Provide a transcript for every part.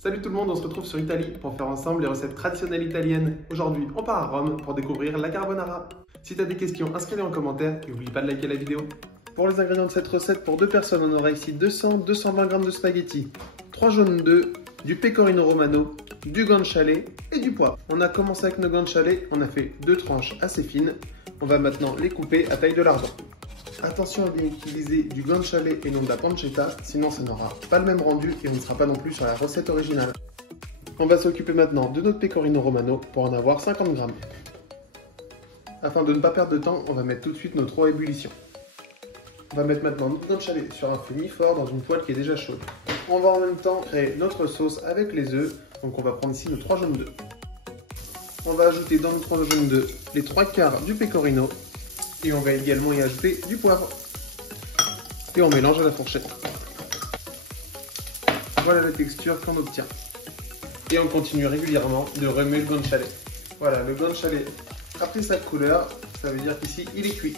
Salut tout le monde, on se retrouve sur Italie pour faire ensemble les recettes traditionnelles italiennes. Aujourd'hui, on part à Rome pour découvrir la carbonara. Si tu as des questions, inscris-les en commentaire et n'oublie pas de liker la vidéo. Pour les ingrédients de cette recette, pour 2 personnes, on aura ici 200-220 g de spaghettis, 3 jaunes d'œufs, du pecorino romano, du guanciale et du poivre. On a commencé avec nos guanciale, on a fait 2 tranches assez fines. On va maintenant les couper à taille de lardon. Attention à bien utiliser du guanciale et non de la pancetta, sinon ça n'aura pas le même rendu et on ne sera pas non plus sur la recette originale. On va s'occuper maintenant de notre pecorino romano pour en avoir 50 g. Afin de ne pas perdre de temps, on va mettre tout de suite notre eau à ébullition. On va mettre maintenant notre guanciale sur un feu mi-fort dans une poêle qui est déjà chaude. On va en même temps créer notre sauce avec les œufs, donc on va prendre ici nos 3 jaunes d'œufs. On va ajouter dans nos 3 jaunes d'œufs les 3 quarts du pecorino. Et on va également y ajouter du poivre. Et on mélange à la fourchette. Voilà la texture qu'on obtient. Et on continue régulièrement de remuer le guanciale. Voilà, le guanciale a pris sa couleur, ça veut dire qu'ici il est cuit.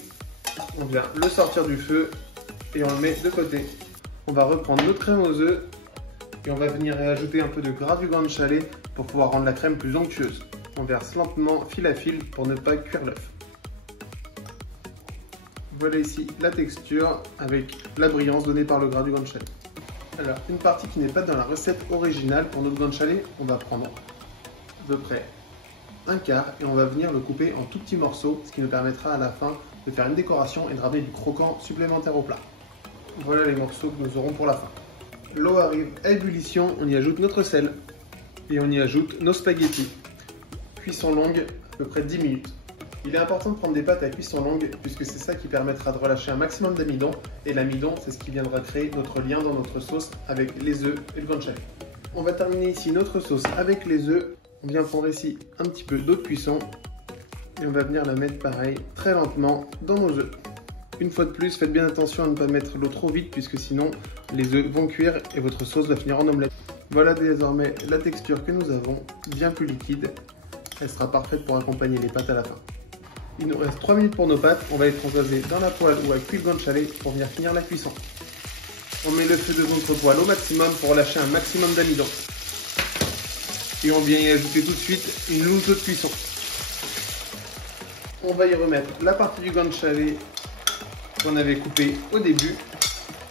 On vient le sortir du feu et on le met de côté. On va reprendre notre crème aux œufs et on va venir y ajouter un peu de gras du guanciale pour pouvoir rendre la crème plus onctueuse. On verse lentement fil à fil pour ne pas cuire l'œuf. Voilà ici la texture avec la brillance donnée par le gras du guanciale. Alors, une partie qui n'est pas dans la recette originale pour notre guanciale, on va prendre à peu près un quart et on va venir le couper en tout petits morceaux, ce qui nous permettra à la fin de faire une décoration et de ramener du croquant supplémentaire au plat. Voilà les morceaux que nous aurons pour la fin. L'eau arrive à ébullition, on y ajoute notre sel et on y ajoute nos spaghettis. Cuisson longue, à peu près 10 minutes. Il est important de prendre des pâtes à cuisson longue puisque c'est ça qui permettra de relâcher un maximum d'amidon et l'amidon c'est ce qui viendra créer notre lien dans notre sauce avec les œufs et le guanciale. On va terminer ici notre sauce avec les œufs. On vient prendre ici un petit peu d'eau de cuisson et on va venir la mettre pareil très lentement dans nos œufs. Une fois de plus, faites bien attention à ne pas mettre l'eau trop vite puisque sinon les œufs vont cuire et votre sauce va finir en omelette. Voilà désormais la texture que nous avons, bien plus liquide. Elle sera parfaite pour accompagner les pâtes à la fin. Il nous reste 3 minutes pour nos pâtes, on va les transvaser dans la poêle où a cuit le guanciale pour venir finir la cuisson. On met le feu de notre poêle au maximum pour lâcher un maximum d'amidon. Et on vient y ajouter tout de suite une loose d'eau de cuisson. On va y remettre la partie du guanciale qu'on avait coupée au début.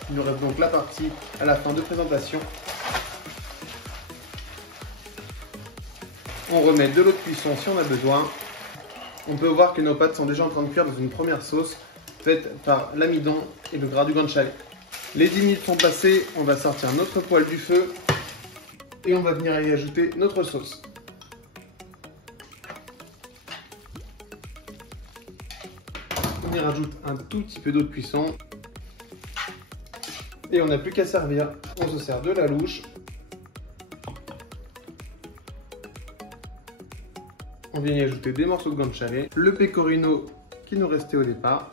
Il nous reste donc la partie à la fin de présentation. On remet de l'eau de cuisson si on a besoin. On peut voir que nos pâtes sont déjà en train de cuire dans une première sauce faite par l'amidon et le gras du guanciale. Les 10 minutes sont passées, on va sortir notre poêle du feu et on va venir y ajouter notre sauce. On y rajoute un tout petit peu d'eau de cuisson et on n'a plus qu'à servir. On se sert de la louche. On vient y ajouter des morceaux de guanciale, le pecorino qui nous restait au départ,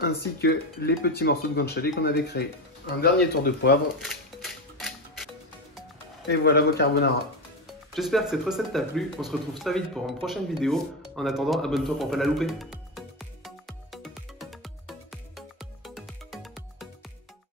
ainsi que les petits morceaux de guanciale qu'on avait créés. Un dernier tour de poivre. Et voilà vos carbonara. J'espère que cette recette t'a plu. On se retrouve très vite pour une prochaine vidéo. En attendant, abonne-toi pour ne pas la louper.